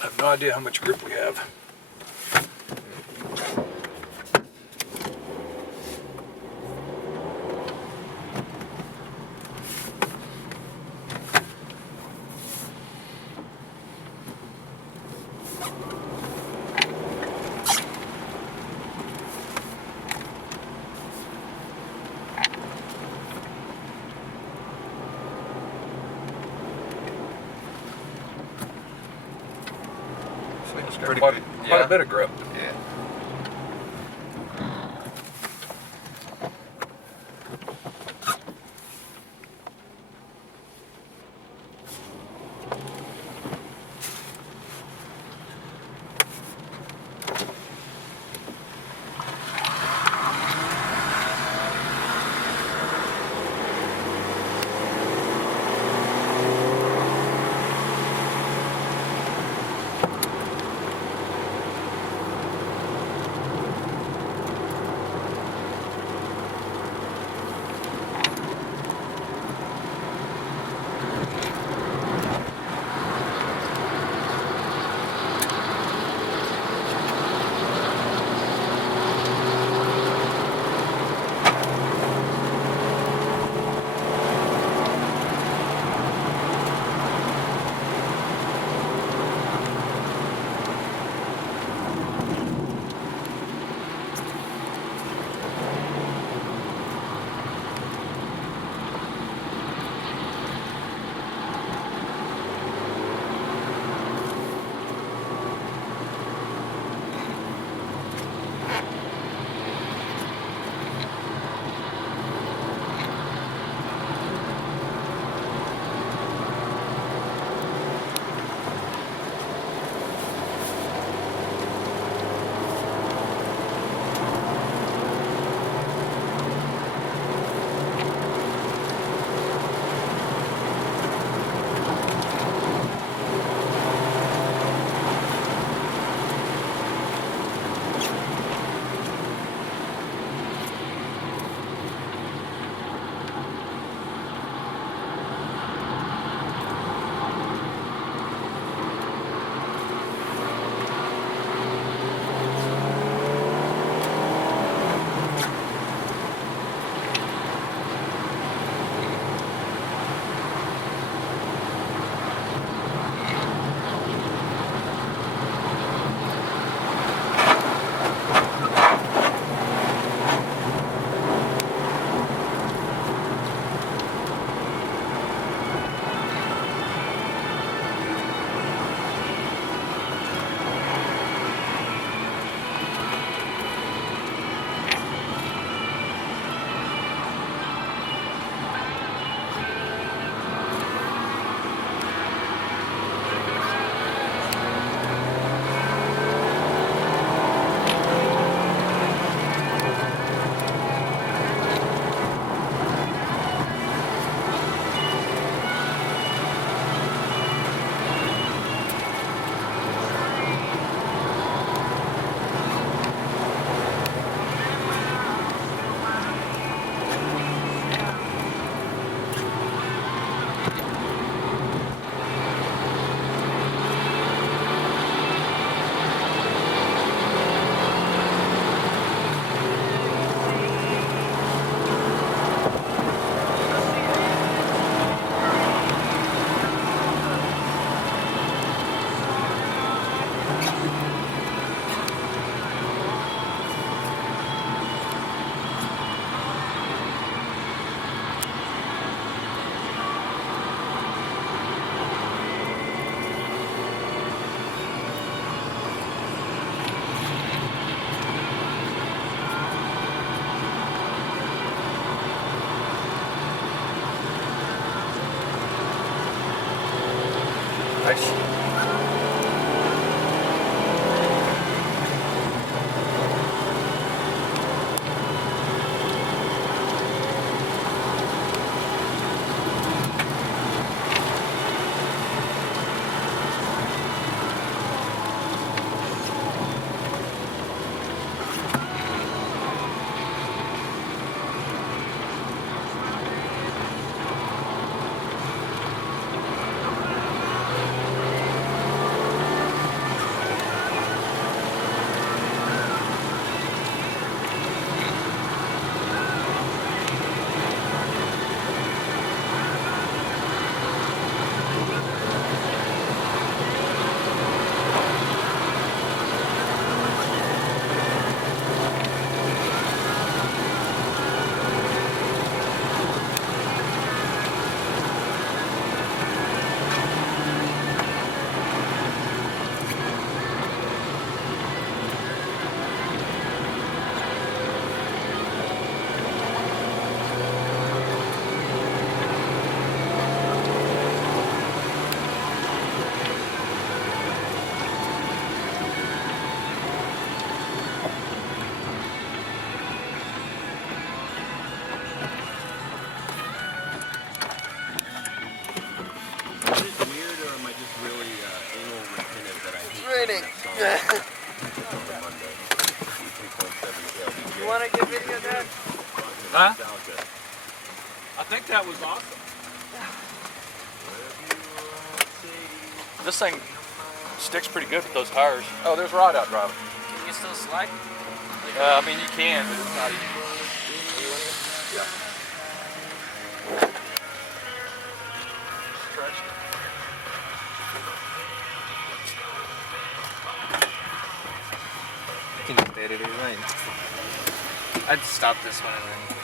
I have no idea how much grip we have. It's got Pretty quite good, a yeah. bit of grip. Yeah. training. You want to get video, Dad? Huh? I think that was awesome. This thing sticks pretty good with those tires. Oh, there's Rod out driving. Can you still slide? I mean, you can, but it's not easy. Yeah. Stretch. You can just edit it right. I'd stop this one and then